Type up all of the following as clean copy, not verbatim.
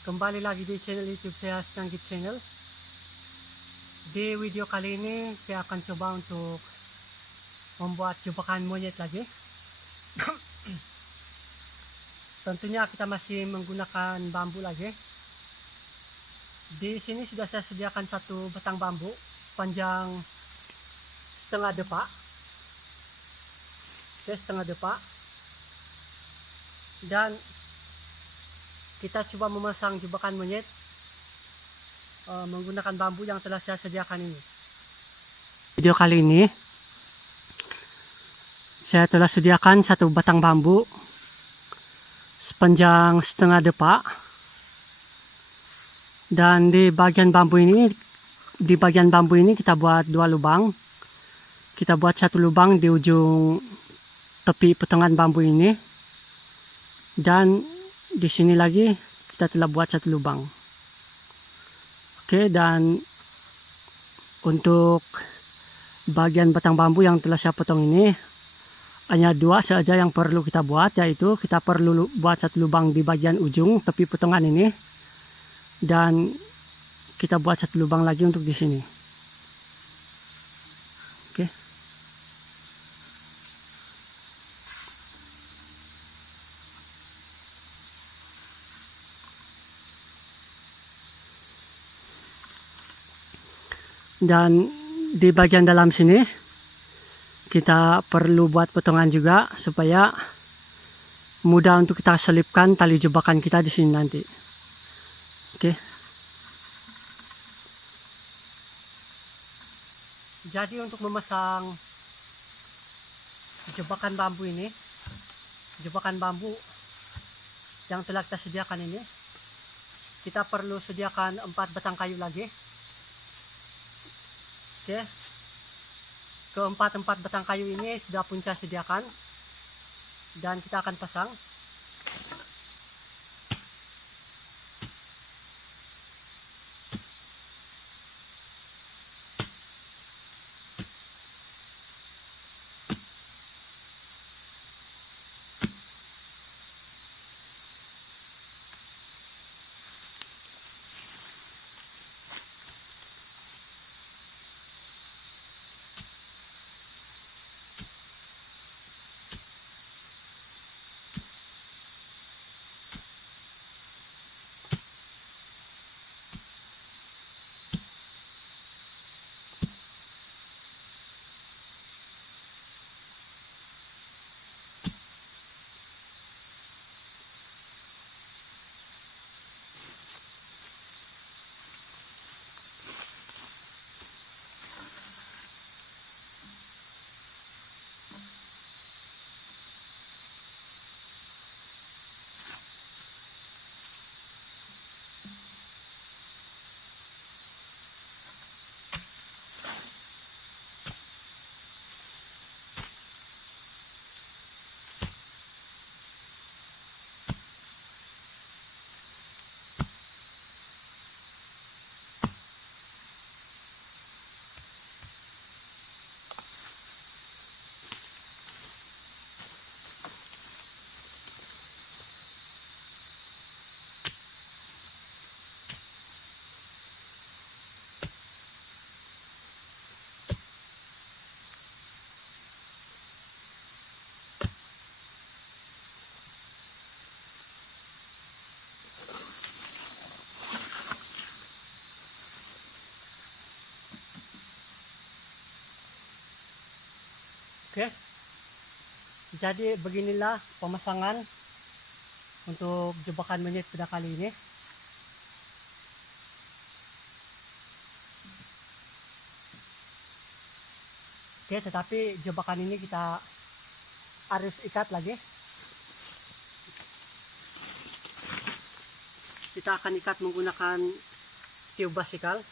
Kembali lagi di channel YouTube saya, Stanggit Channel. Di video kali ini saya akan coba untuk membuat jebakan monyet lagi. Tentunya kita masih menggunakan bambu lagi. Di sini sudah saya sediakan satu batang bambu sepanjang setengah depa. Oke, setengah depa. Dan kita coba memasang jebakan monyet menggunakan bambu yang telah saya sediakan ini. Video kali ini saya telah sediakan satu batang bambu sepanjang setengah depa, dan di bagian bambu ini kita buat dua lubang. Kita buat satu lubang di ujung tepi potongan bambu ini, dan di sini lagi kita telah buat satu lubang. Oke, dan untuk bagian batang bambu yang telah saya potong ini hanya dua saja yang perlu kita buat, yaitu kita perlu buat satu lubang di bagian ujung tepi potongan ini, dan kita buat satu lubang lagi untuk di sini. Oke. Dan di bagian dalam sini kita perlu buat potongan juga supaya mudah untuk kita selipkan tali jebakan kita di sini nanti. Oke. Jadi untuk memasang jebakan bambu ini, jebakan bambu yang telah kita sediakan ini, kita perlu sediakan 4 batang kayu lagi. Oke, keempat batang kayu ini sudah pun saya sediakan, dan kita akan pasang. Oke, jadi beginilah pemasangan untuk jebakan monyet pada kali ini. Oke, tetapi jebakan ini kita harus ikat lagi. Kita akan ikat menggunakan tube basikal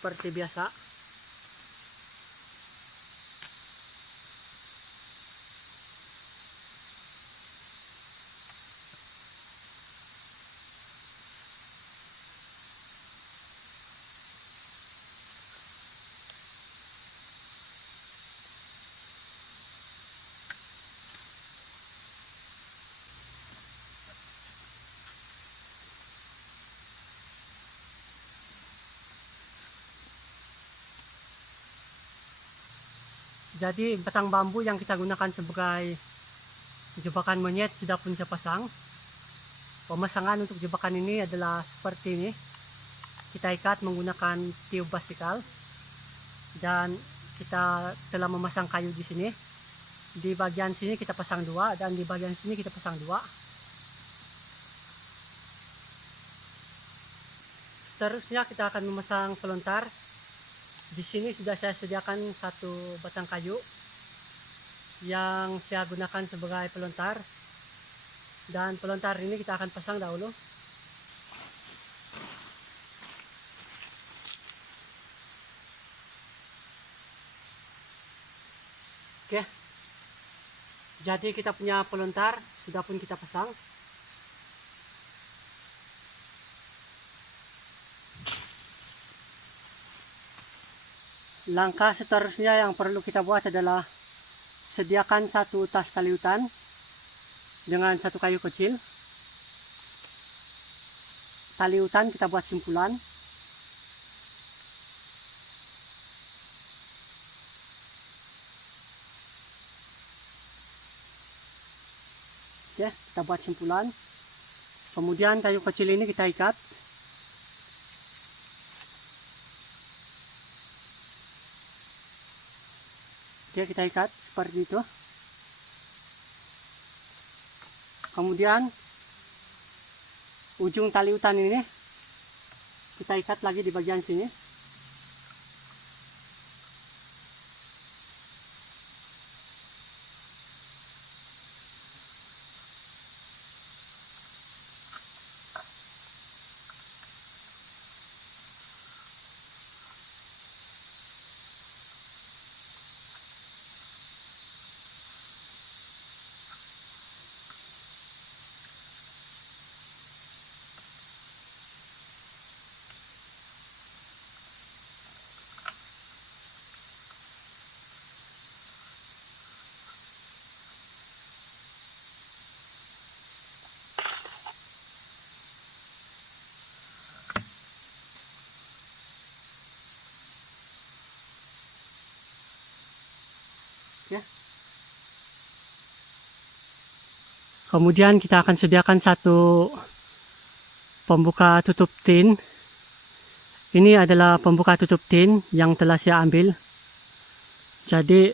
seperti biasa. Jadi batang bambu yang kita gunakan sebagai jebakan monyet sudah pun saya pasang. Pemasangan untuk jebakan ini adalah seperti ini. Kita ikat menggunakan tube basikal dan kita telah memasang kayu di sini. Di bagian sini kita pasang 2 dan di bagian sini kita pasang 2. Seterusnya kita akan memasang pelontar. Di sini sudah saya sediakan satu batang kayu yang saya gunakan sebagai pelontar. Dan pelontar ini kita akan pasang dahulu. Oke. Jadi kita punya pelontar sudah pun kita pasang. Langkah seterusnya yang perlu kita buat adalah sediakan satu tas tali hutan dengan satu kayu kecil. Tali hutan kita buat simpulan. Oke, kita buat simpulan. Kemudian kayu kecil ini kita ikat. Oke, kita ikat seperti itu. Kemudian ujung tali hutan ini kita ikat lagi di bagian sini. Ya. Kemudian kita akan sediakan satu pembuka tutup tin. Ini adalah pembuka tutup tin yang telah saya ambil. Jadi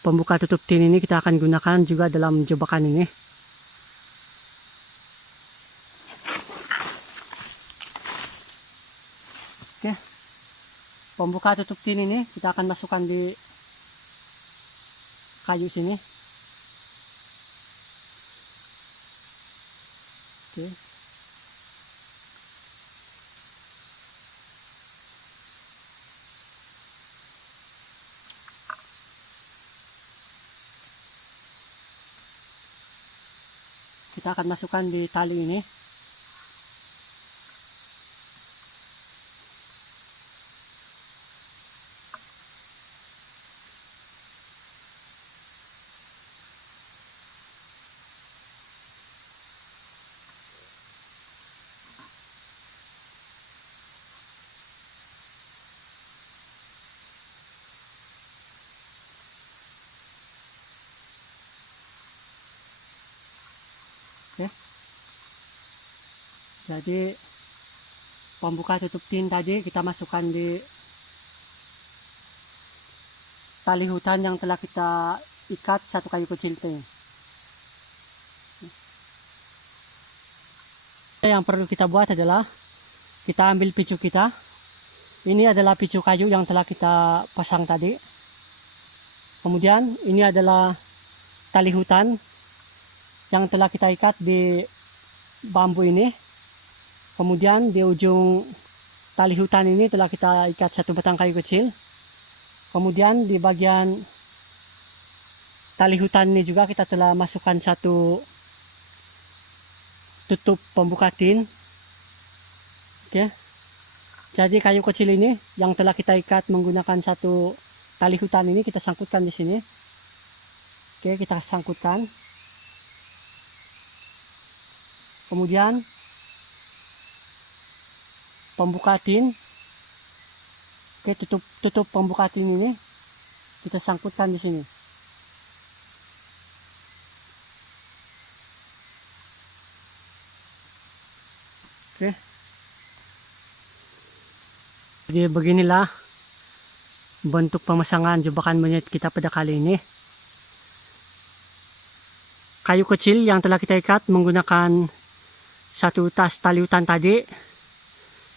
pembuka tutup tin ini kita akan gunakan juga dalam jebakan ini. Oke. Pembuka tutup tin ini kita akan masukkan di kayu sini. Oke. Kita akan masukkan di tali ini. Oke. Jadi pembuka tutup tin tadi kita masukkan di tali hutan yang telah kita ikat satu kayu kecil itu. Yang perlu kita buat adalah kita ambil picu kita. Ini adalah picu kayu yang telah kita pasang tadi. Kemudian ini adalah tali hutan yang telah kita ikat di bambu ini. Kemudian di ujung tali hutan ini telah kita ikat satu batang kayu kecil. Kemudian di bagian tali hutan ini juga kita telah masukkan satu tutup pembuka tin. Oke. Jadi kayu kecil ini yang telah kita ikat menggunakan satu tali hutan ini kita sangkutkan di sini. Oke, kita sangkutkan. Kemudian pembuka tin. Oke, tutup pembuka tin ini. Kita sangkutkan di sini. Oke. Jadi beginilah bentuk pemasangan jebakan monyet kita pada kali ini. Kayu kecil yang telah kita ikat menggunakan satu tas tali hutan tadi,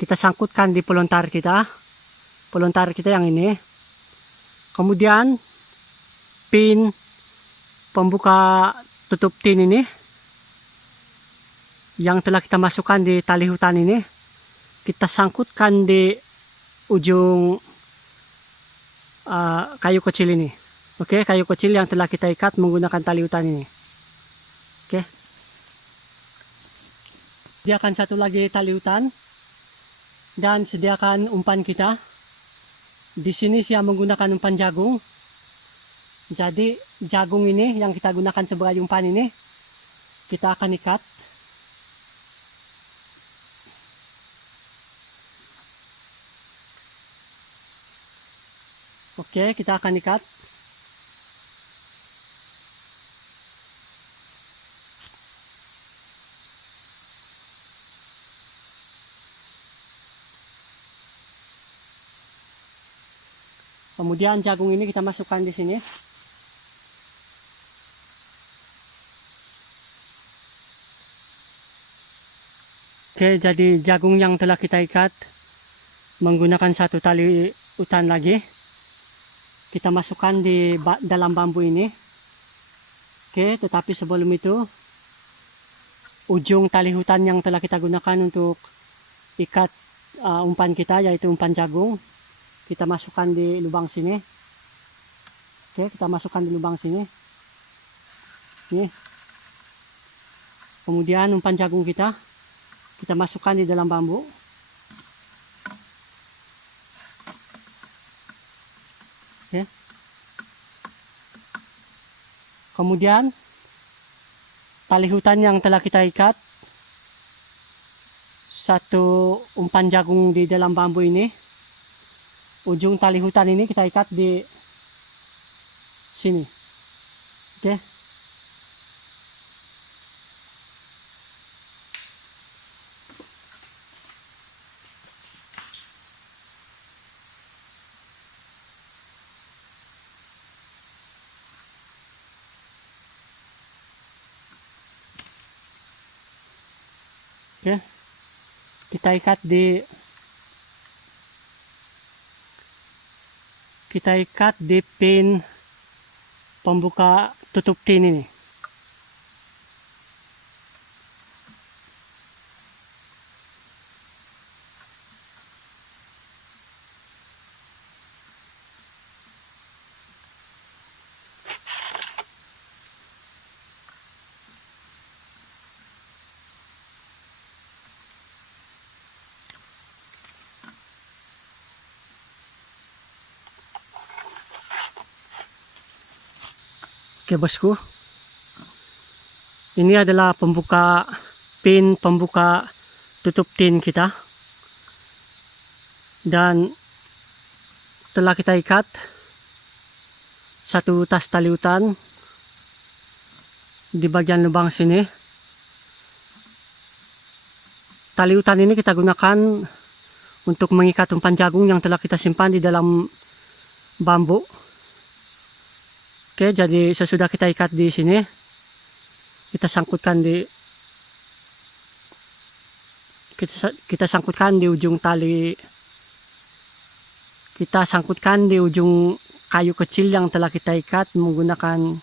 kita sangkutkan di pelontar kita. Pelontar kita yang ini. Kemudian pin pembuka tutup tin ini yang telah kita masukkan di tali hutan ini, kita sangkutkan di ujung kayu kecil ini. Oke, kayu kecil yang telah kita ikat menggunakan tali hutan ini. Oke. Sediakan satu lagi tali hutan dan sediakan umpan kita. Di sini saya menggunakan umpan jagung. Jadi jagung ini yang kita gunakan sebagai umpan ini kita akan ikat. Oke, kita akan ikat. Kemudian jagung ini kita masukkan di sini. Oke, jadi jagung yang telah kita ikat menggunakan satu tali hutan lagi, kita masukkan di dalam bambu ini. Oke, tetapi sebelum itu, ujung tali hutan yang telah kita gunakan untuk ikat umpan kita, yaitu umpan jagung, kita masukkan di lubang sini. Oke, kita masukkan di lubang sini. Nih. Kemudian umpan jagung kita masukkan di dalam bambu. Oke. Kemudian tali hutan yang telah kita ikat, satu umpan jagung di dalam bambu ini. Ujung tali hutan ini kita ikat di sini. Oke. Oke. Kita ikat di pin pembuka tutup tin ini. Oke bosku, ini adalah pin pembuka tutup tin kita, dan telah kita ikat satu tas tali hutan di bagian lubang sini. Tali hutan ini kita gunakan untuk mengikat umpan jagung yang telah kita simpan di dalam bambu. Oke, jadi sesudah kita ikat di sini, kita sangkutkan di ujung tali. Kita sangkutkan di ujung kayu kecil yang telah kita ikat menggunakan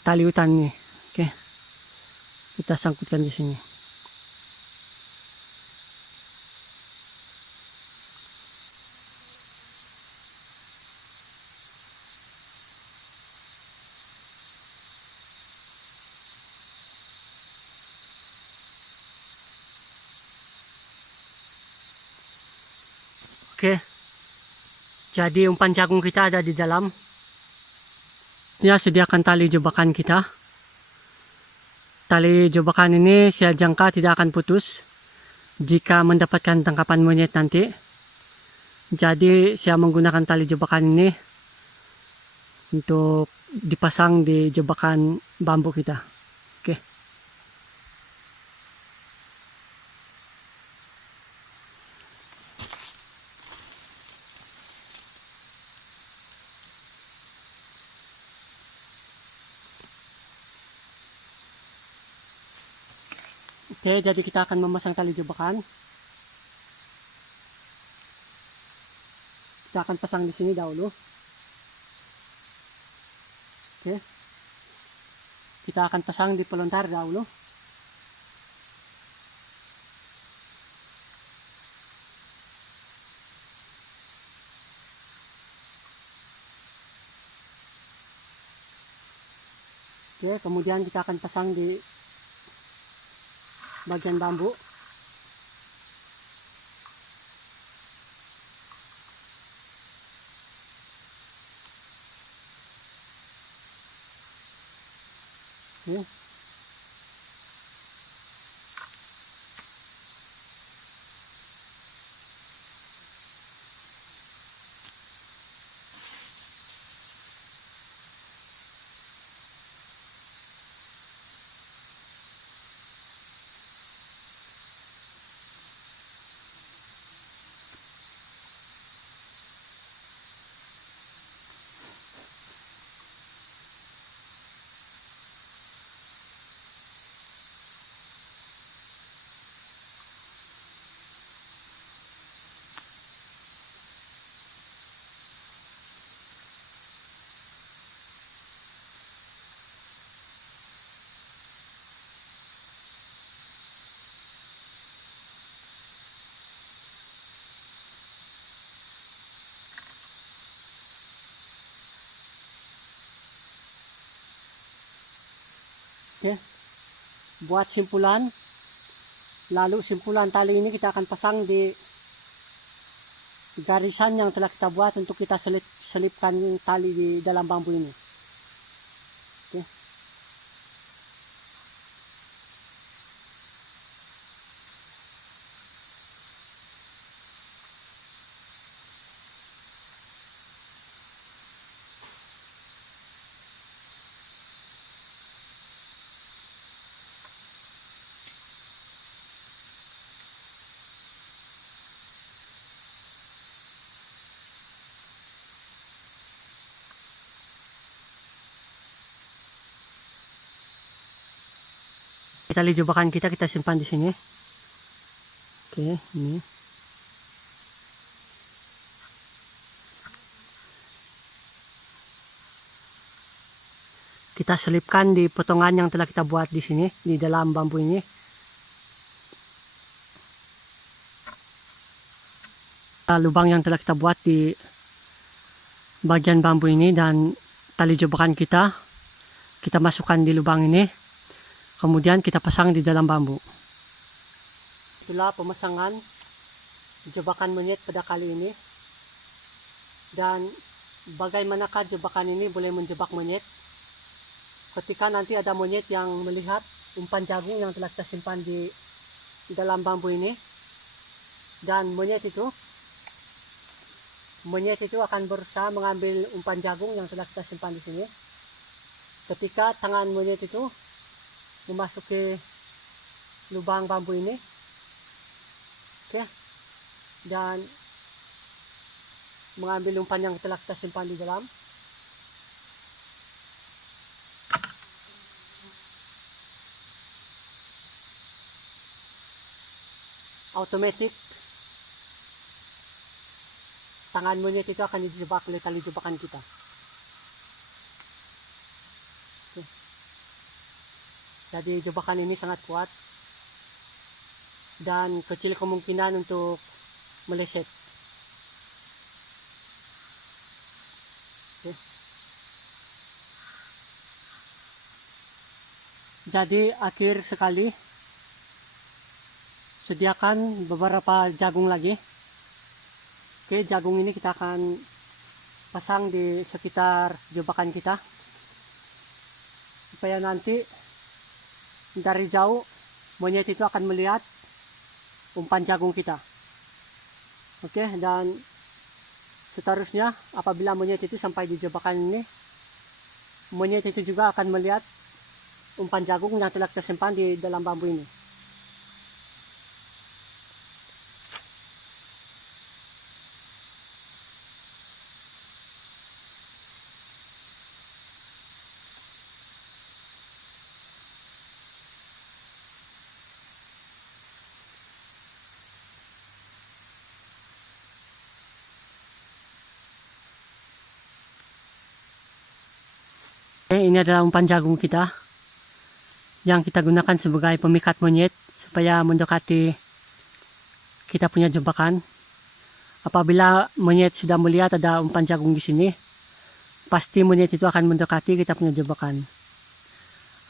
tali hutan ini. Oke, kita sangkutkan di sini. Oke, jadi umpan jagung kita ada di dalam. Ya, sediakan tali jebakan kita. Tali jebakan ini saya jangka tidak akan putus jika mendapatkan tangkapan monyet nanti. Jadi saya menggunakan tali jebakan ini untuk dipasang di jebakan bambu kita. Oke. Oke, jadi kita akan memasang tali jebakan. Kita akan pasang di sini dahulu. Oke. Kita akan pasang di pelontar dahulu. Oke, kemudian kita akan pasang di bagian bambu. Oke. Oke. Buat simpulan, lalu simpulan tali ini kita akan pasang di garisan yang telah kita buat untuk kita selipkan tali di dalam bambu ini. Oke. Tali jebakan kita simpan di sini. Oke, ini. Kita selipkan di potongan yang telah kita buat di sini, di dalam bambu ini. Lubang yang telah kita buat di bagian bambu ini, dan tali jebakan kita masukkan di lubang ini. Kemudian kita pasang di dalam bambu. Itulah pemasangan jebakan monyet pada kali ini. Dan bagaimanakah jebakan ini boleh menjebak monyet? Ketika nanti ada monyet yang melihat umpan jagung yang telah kita simpan di dalam bambu ini, dan monyet itu akan berusaha mengambil umpan jagung yang telah kita simpan di sini. Ketika tangan monyet itu memasuki lubang bambu ini, oke, dan mengambil umpan yang telah kita simpan di dalam, automatic tangan monyet itu akan dijebak oleh tali jebakan kita. Oke. Jadi jebakan ini sangat kuat dan kecil kemungkinan untuk meleset. Oke. Jadi akhir sekali, sediakan beberapa jagung lagi. Oke, jagung ini kita akan pasang di sekitar jebakan kita, supaya nanti dari jauh monyet itu akan melihat umpan jagung kita. Oke, dan seterusnya apabila monyet itu sampai di jebakan ini, monyet itu juga akan melihat umpan jagung yang telah kita simpan di dalam bambu ini. Ini adalah umpan jagung kita yang kita gunakan sebagai pemikat monyet supaya mendekati kita punya jebakan. Apabila monyet sudah melihat ada umpan jagung di sini, pasti monyet itu akan mendekati kita punya jebakan.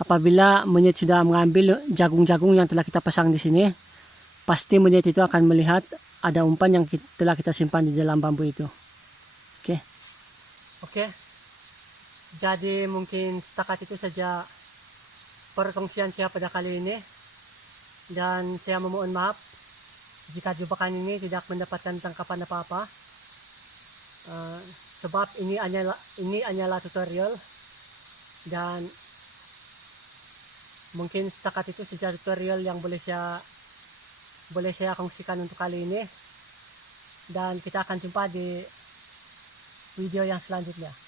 Apabila monyet sudah mengambil jagung-jagung yang telah kita pasang di sini, pasti monyet itu akan melihat ada umpan yang telah kita simpan di dalam bambu itu. Oke. Jadi mungkin setakat itu saja perkongsian saya pada kali ini. Dan saya memohon maaf jika jebakan ini tidak mendapatkan tangkapan apa-apa. Sebab ini hanyalah tutorial. Dan mungkin setakat itu saja tutorial yang boleh saya kongsikan untuk kali ini. Dan kita akan jumpa di video yang selanjutnya.